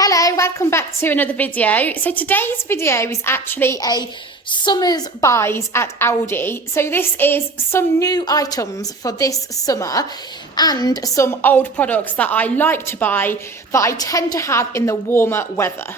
Hello, welcome back to another video. So today's video is actually a summer's buys at Aldi. So this is some new items for this summer and some old products that I like to buy that I tend to have in the warmer weather.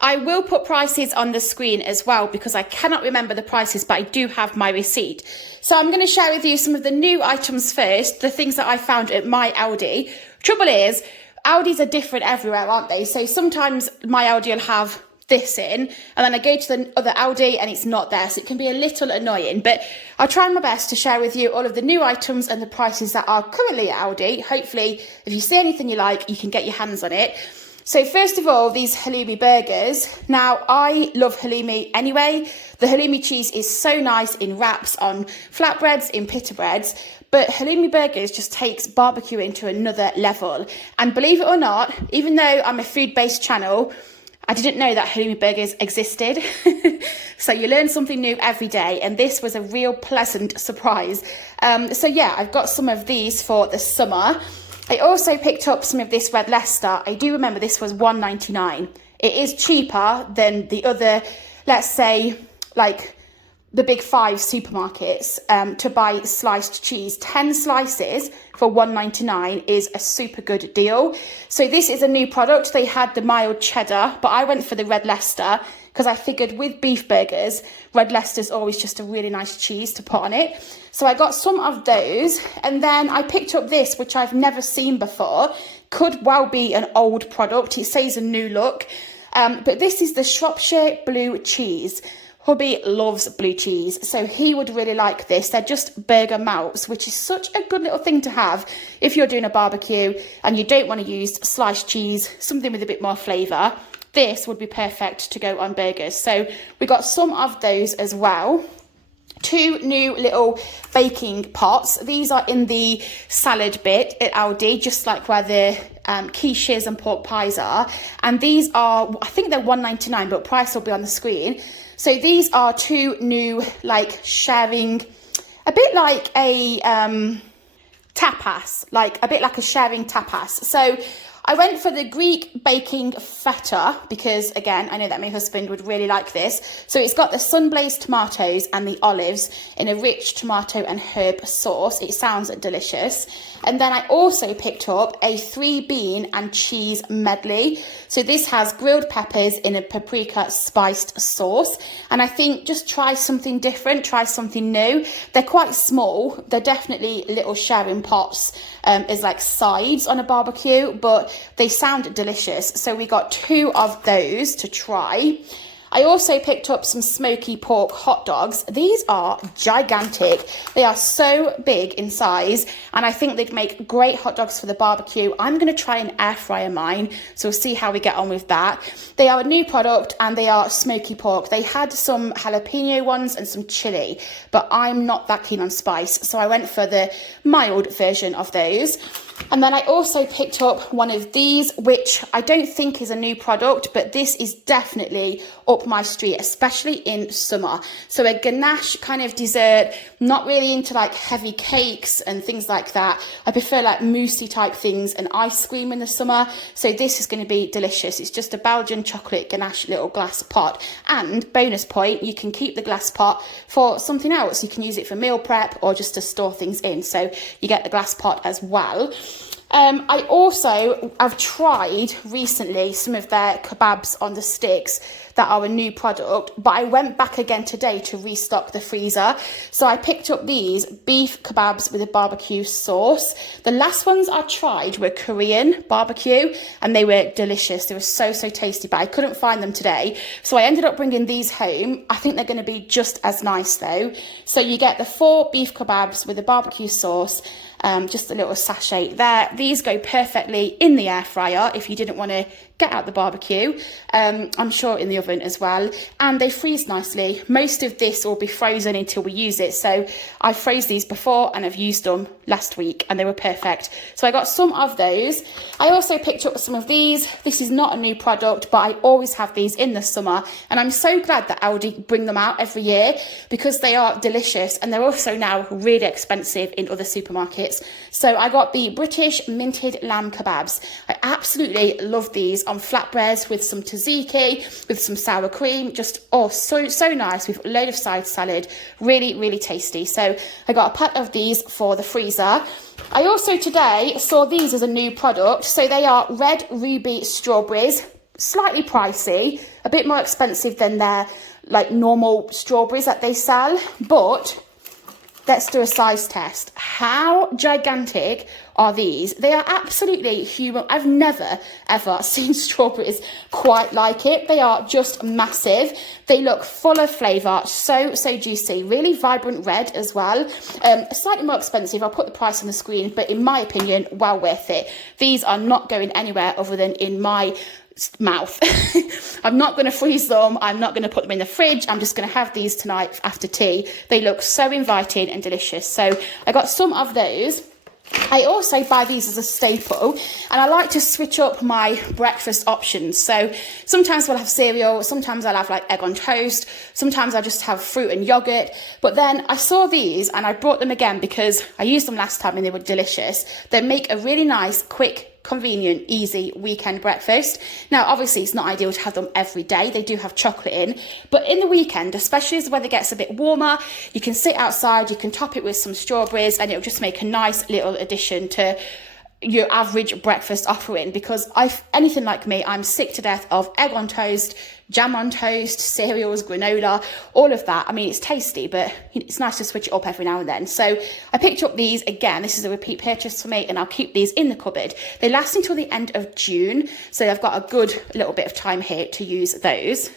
I will put prices on the screen as well because I cannot remember the prices, but I do have my receipt. So I'm going to share with you some of the new items first, the things that I found at my Aldi. Trouble is, Aldis are different everywhere, aren't they? So sometimes my Aldi will have this in, and then I go to the other Aldi and it's not there. So it can be a little annoying, but I'll try my best to share with you all of the new items and the prices that are currently at Aldi. Hopefully, if you see anything you like, you can get your hands on it. So first of all, these halloumi burgers. Now, I love halloumi anyway. The halloumi cheese is so nice in wraps, on flatbreads, in pita breads. But halloumi burgers just takes barbecue into another level. And believe it or not, even though I'm a food-based channel, I didn't know that halloumi burgers existed. So you learn something new every day. And this was a real pleasant surprise. So yeah, I've got some of these for the summer. I also picked up some of this red Leicester. I do remember this was $1.99. It is cheaper than the other, let's say, like the big five supermarkets to buy sliced cheese. 10 slices for $1.99 is a super good deal. So this is a new product. They had the mild cheddar, but I went for the red Leicester because I figured with beef burgers, red Leicester's always just a really nice cheese to put on it. So I got some of those, and then I picked up this, which I've never seen before. Could well be an old product. It says a new look, but this is the Shropshire blue cheese. Hubby loves blue cheese, so he would really like this. They're just burger melts, which is such a good little thing to have if you're doing a barbecue and you don't want to use sliced cheese, something with a bit more flavour. This would be perfect to go on burgers. So we got some of those as well. 2 new little baking pots. These are in the salad bit at Aldi, just like where the quiches and pork pies are. And these are, I think they're $1.99, but price will be on the screen. So these are 2 new, like, sharing, a bit like a tapas, like a bit like a sharing tapas. So I went for the Greek baking feta because, again, I know that my husband would really like this. So it's got the sun-blazed tomatoes and the olives in a rich tomato and herb sauce. It sounds delicious. And then I also picked up a 3-bean and cheese medley. So this has grilled peppers in a paprika spiced sauce. And I think just try something different, try something new. They're quite small. They're definitely little sharing pots as like sides on a barbecue, but they sound delicious. So we got 2 of those to try. I also picked up some smoky pork hot dogs. These are gigantic. They are so big in size, and I think they'd make great hot dogs for the barbecue. I'm going to try and air fryer mine, so we'll see how we get on with that. They are a new product, and they are smoky pork. They had some jalapeno ones and some chili, but I'm not that keen on spice, so I went for the mild version of those. And then I also picked up one of these, which I don't think is a new product, but this is definitely up my street, especially in summer. So a ganache kind of dessert, not really into like heavy cakes and things like that. I prefer like moussey type things and ice cream in the summer. So this is going to be delicious. It's just a Belgian chocolate ganache little glass pot. And bonus point, you can keep the glass pot for something else. You can use it for meal prep or just to store things in. So you get the glass pot as well. I've tried recently some of their kebabs on the sticks that are a new product, but I went back again today to restock the freezer. So I picked up these beef kebabs with a barbecue sauce. The last ones I tried were Korean BBQ and they were delicious. They were so tasty, but I couldn't find them today. So I ended up bringing these home. I think they're going to be just as nice though. So you get the 4 beef kebabs with a barbecue sauce. Just a little sachet there. These go perfectly in the air fryer if you didn't want to get out the barbecue. I'm sure in the oven as well. And they freeze nicely. Most of this will be frozen until we use it. So I froze these before and I've used them last week and they were perfect. So I got some of those. I also picked up some of these. This is not a new product, but I always have these in the summer. And I'm so glad that Aldi bring them out every year because they are delicious and they're also now really expensive in other supermarkets. So I got the British minted lamb kebabs. I absolutely love these on flatbreads with some tzatziki, with some sour cream. Just, oh, so nice with a load of side salad. Really, really tasty. So I got a pack of these for the freezer. I also today saw these as a new product. So they are red ruby strawberries, slightly pricey, a bit more expensive than their like normal strawberries that they sell, but let's do a size test. How gigantic are these? They are absolutely human. I've never, ever seen strawberries quite like it. They are just massive. They look full of flavour, so juicy, really vibrant red as well. Slightly more expensive. I'll put the price on the screen, but in my opinion, well worth it. These are not going anywhere other than in my mouth. I'm not going to freeze them. I'm not going to put them in the fridge. I'm just going to have these tonight after tea. They look so inviting and delicious. So I got some of those. I also buy these as a staple and I like to switch up my breakfast options. So sometimes we'll have cereal, sometimes I'll have like egg on toast, sometimes I'll just have fruit and yogurt. But then I saw these and I brought them again because I used them last time and they were delicious. They make a really nice, quick, convenient, easy weekend breakfast. Now, obviously, it's not ideal to have them every day. They do have chocolate in, but in the weekend, especially as the weather gets a bit warmer, you can sit outside, you can top it with some strawberries, and it'll just make a nice little addition to your average breakfast offering. Because anything like me, I'm sick to death of egg on toast, jam on toast, cereals, granola, all of that. I mean, it's tasty, but it's nice to switch it up every now and then. So I picked up these again. This is a repeat purchase for me, and I'll keep these in the cupboard. They last until the end of June, so I've got a good little bit of time here to use those.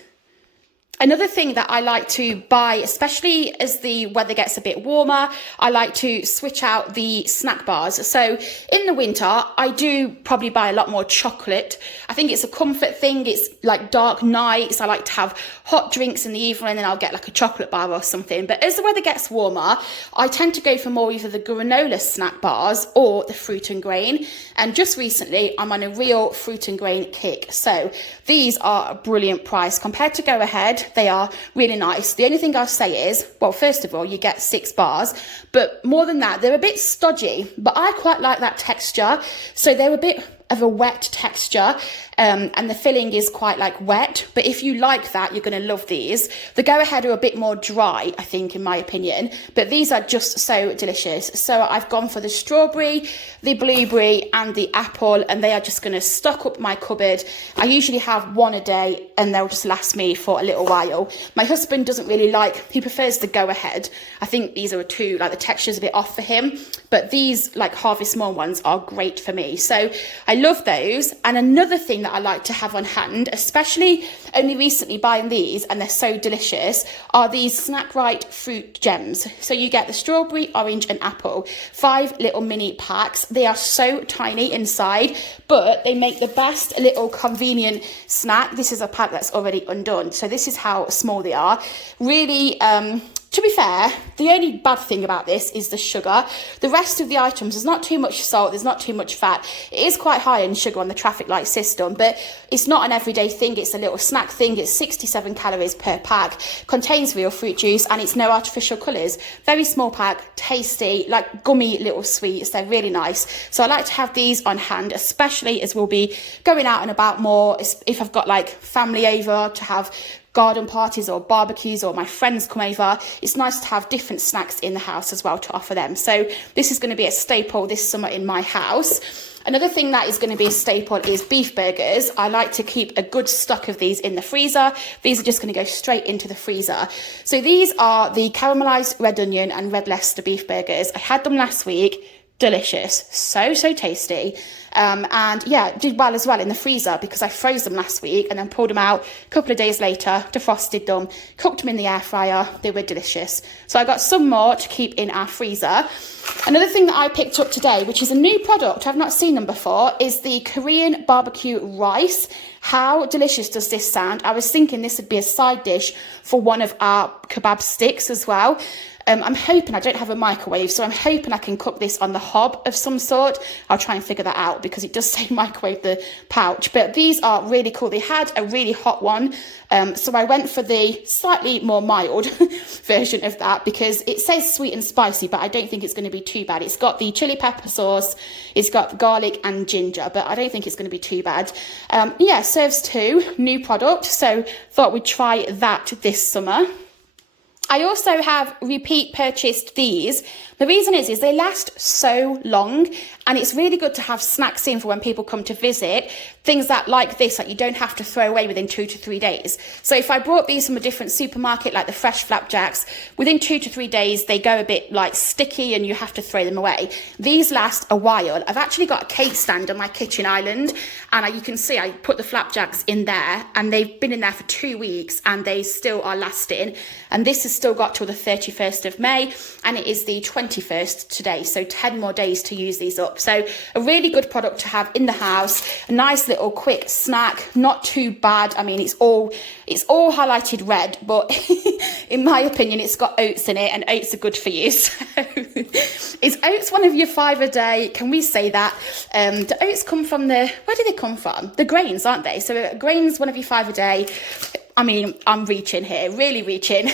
Another thing that I like to buy, especially as the weather gets a bit warmer, I like to switch out the snack bars. So in the winter, I do probably buy a lot more chocolate. I think it's a comfort thing. It's like dark nights. I like to have hot drinks in the evening and I'll get like a chocolate bar or something. But as the weather gets warmer, I tend to go for more either the granola snack bars or the fruit and grain. And just recently, I'm on a real fruit and grain kick. So these are a brilliant price compared to Go Ahead. They are really nice. The only thing I'll say is, well, first of all, you get 6 bars, but more than that, they're a bit stodgy, but I quite like that texture. So they're a bit of a wet texture, and the filling is quite like wet, but if you like that, you're going to love these. The Go Ahead are a bit more dry, I think, in my opinion, but these are just so delicious. So I've gone for the strawberry, the blueberry and the apple, and they are just going to stock up my cupboard. I usually have one a day and they'll just last me for a little while. My husband doesn't really like, he prefers the Go Ahead. I think these are too, like the texture's a bit off for him, but these like Harvest Small ones are great for me. So I love those. And another thing that I like to have on hand, especially only recently buying these, and they're so delicious, are these Snack Right fruit gems. So you get the strawberry, orange and apple, 5 little mini packs. They are so tiny inside, but they make the best little convenient snack. This is a pack that's already undone. So this is how small they are. Really, to be fair, the only bad thing about this is the sugar. The rest of the items, there's not too much salt, there's not too much fat. It is quite high in sugar on the traffic light system, but it's not an everyday thing. It's a little snack thing. It's 67 calories per pack, contains real fruit juice, and it's no artificial colours. Very small pack, tasty, like gummy little sweets. They're really nice. So I like to have these on hand, especially as we'll be going out and about more. If I've got like family over to have garden parties or barbecues, or my friends come over, it's nice to have different snacks in the house as well to offer them. So this is going to be a staple this summer in my house. Another thing that is going to be a staple is beef burgers. I like to keep a good stock of these in the freezer. These are just going to go straight into the freezer. So these are the caramelised red onion and red Leicester beef burgers. I had them last week. Delicious, so tasty, and yeah, did well as well in the freezer because I froze them last week and then pulled them out a couple of days later, defrosted them, cooked them in the air fryer. They were delicious. So I got some more to keep in our freezer. Another thing that I picked up today, which is a new product, I've not seen them before, is the Korean BBQ Rice. How delicious does this sound? I was thinking this would be a side dish for one of our kebab sticks as well. I'm hoping, I don't have a microwave, so I'm hoping I can cook this on the hob of some sort. I'll try and figure that out because it does say microwave the pouch. But these are really cool. They had a really hot one, so I went for the slightly more mild version of that because it says sweet and spicy, but I don't think it's going to be too bad. It's got the chili pepper sauce, it's got garlic and ginger, but I don't think it's going to be too bad. Yeah, serves 2, new product, so thought we'd try that this summer. I also have repeat purchased these. The reason is they last so long, and it's really good to have snacks in for when people come to visit. Things that like this, that you don't have to throw away within 2 to 3 days. So if I brought these from a different supermarket, like the fresh flapjacks, within 2 to 3 days, they go a bit like sticky and you have to throw them away. These last a while. I've actually got a cake stand on my kitchen island, and you can see I put the flapjacks in there, and they've been in there for 2 weeks and they still are lasting. And this has still got till the 31st of May, and it is the 21st today, so 10 more days to use these up. So a really good product to have in the house, a nice little quick snack, not too bad. I mean, it's all highlighted red, but in my opinion, it's got oats in it, and oats are good for you. So is oats one of your 5 a day? Can we say that? Do oats come from where do they come from? The grains, aren't they? So grains, one of your 5 a day. I mean, I'm reaching here, really reaching.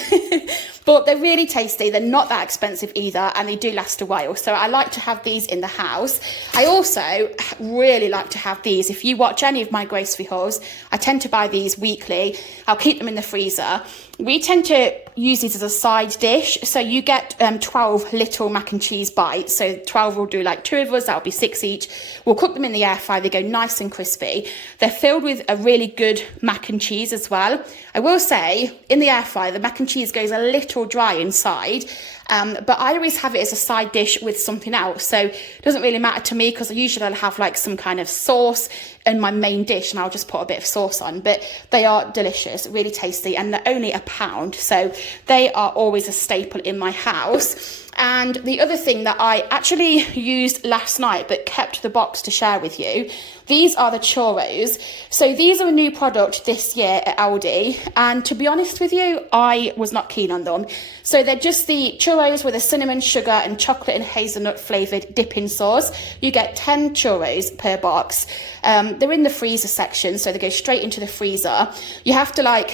But they're really tasty. They're not that expensive either, and they do last a while. So I like to have these in the house. I also really like to have these. If you watch any of my grocery hauls, I tend to buy these weekly. I'll keep them in the freezer. We tend to use these as a side dish. So you get 12 little mac and cheese bites. So 12 will do like 2 of us. That'll be 6 each. We'll cook them in the air fryer. They go nice and crispy. They're filled with a really good mac and cheese as well. I will say, in the air fryer, the mac and cheese goes a little dry inside, but I always have it as a side dish with something else, so it doesn't really matter to me because usually I'll have like some kind of sauce in my main dish and I'll just put a bit of sauce on. But they are delicious, really tasty, and they're only £1, so they are always a staple in my house. And the other thing that I actually used last night but kept the box to share with you, these are the churros. So these are a new product this year at Aldi, and to be honest with you, I was not keen on them. So they're just the churros with a cinnamon, sugar and chocolate and hazelnut flavoured dipping sauce. You get 10 churros per box. They're in the freezer section, so they go straight into the freezer. You have to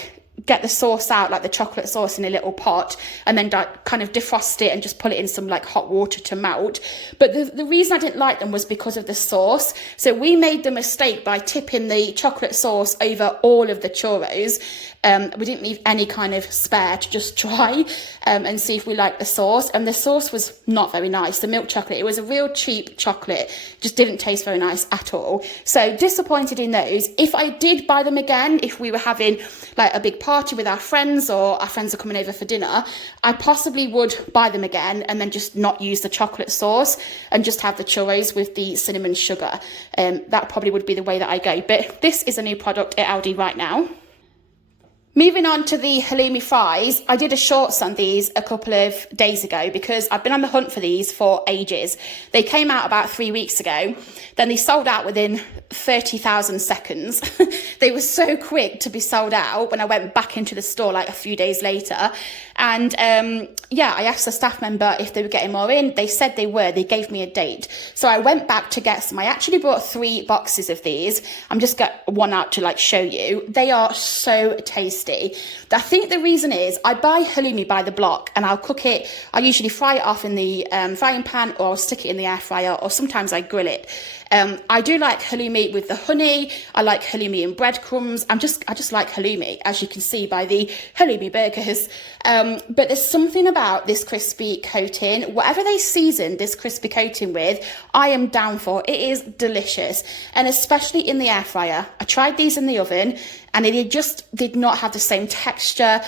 get the sauce out, like the chocolate sauce, in a little pot, and then kind of defrost it and just put it in some like hot water to melt. But the reason I didn't like them was because of the sauce. So we made the mistake by tipping the chocolate sauce over all of the churros. We didn't leave any kind of spare to just try and see if we liked the sauce. And the sauce was not very nice. The milk chocolate, it was a real cheap chocolate, just didn't taste very nice at all. So disappointed in those. If I did buy them again, if we were having like a big party with our friends, or our friends are coming over for dinner, I possibly would buy them again and then just not use the chocolate sauce and just have the churros with the cinnamon sugar. That probably would be the way that I go. But this is a new product at Aldi right now. Moving on to the halloumi fries, I did a shorts on these a couple of days ago because I've been on the hunt for these for ages. They came out about 3 weeks ago, then they sold out within 30,000 seconds. They were so quick to be sold out when I went back into the store like a few days later. And yeah, I asked the staff member if they were getting more in. They said they were. They gave me a date. So I went back to get some. I actually bought 3 boxes of these. I'm just got one out to show you. They are so tasty. I think the reason is I buy halloumi by the block and I'll cook it. I usually fry it off in the frying pan, or I'll stick it in the air fryer, or sometimes I grill it. I do like halloumi with the honey. I like halloumi and breadcrumbs. I just like halloumi, as you can see by the halloumi burgers. But there's something about this crispy coating. Whatever they season this crispy coating with, I am down for. It is delicious, and especially in the air fryer. I tried these in the oven, and it just did not have the same texture.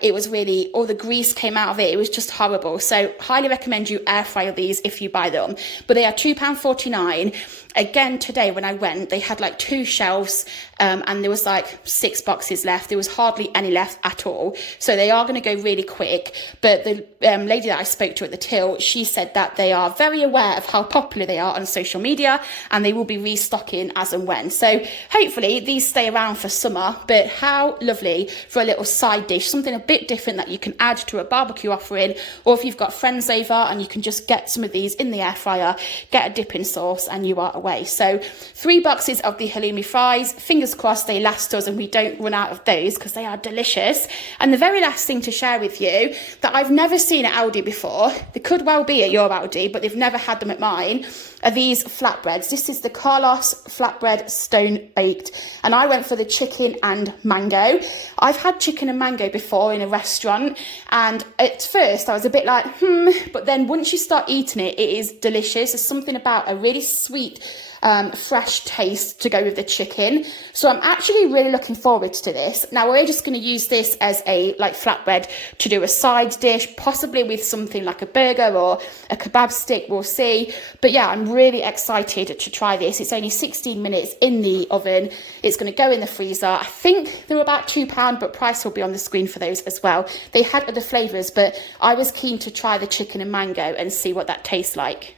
It was really, all the grease came out of it. It was just horrible. So highly recommend you air fryer these if you buy them. But they are £2.49. Again, today when I went, they had 2 shelves, and there was like 6 boxes left. There was hardly any left at all. So they are going to go really quick. But the lady that I spoke to at the till, she said that they are very aware of how popular they are on social media, and they will be restocking as and when. So hopefully these stay around for summer. But how lovely for a little side dish, something a bit different that you can add to a barbecue offering, or if you've got friends over and you can just get some of these in the air fryer, get a dipping sauce, and you are away. So 3 boxes of the halloumi fries. Fingers crossed they last us and we don't run out of those, because they are delicious. And the very last thing to share with you that I've never seen at Aldi before, they could well be at your Aldi, but they've never had them at mine, are these flatbreads. This is the Carlos flatbread stone baked, and I went for the chicken and mango. I've had chicken and mango before in a restaurant, and at first I was a bit like, but then once you start eating it, it is delicious. There's something about a really sweet, fresh taste to go with the chicken. So I'm actually really looking forward to this. Now we're just going to use this as a flatbread to do a side dish, possibly with something like a burger or a kebab stick, we'll see. But yeah, I'm really excited to try this. It's only 16 minutes in the oven. It's going to go in the freezer. I think they're about £2, but price will be on the screen for those as well. They had other flavours, but I was keen to try the chicken and mango and see what that tastes like.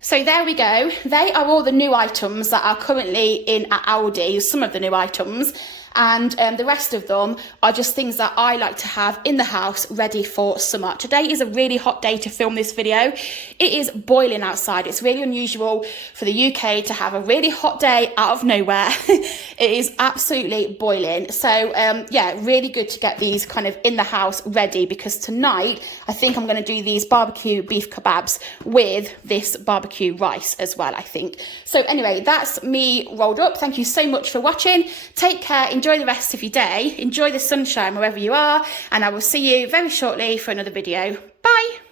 So there we go. They are all the new items that are currently in at Aldi, some of the new items. And the rest of them are just things that I like to have in the house ready for summer. Today is a really hot day to film this video. It is boiling outside. It's really unusual for the UK to have a really hot day out of nowhere. It is absolutely boiling. So yeah, really good to get these kind of in the house ready, because tonight I think I'm going to do these barbecue beef kebabs with this barbecue rice as well, I think. So anyway, that's me rolled up. Thank you so much for watching. Take care. Enjoy the rest of your day. Enjoy the sunshine wherever you are, and I will see you very shortly for another video. Bye.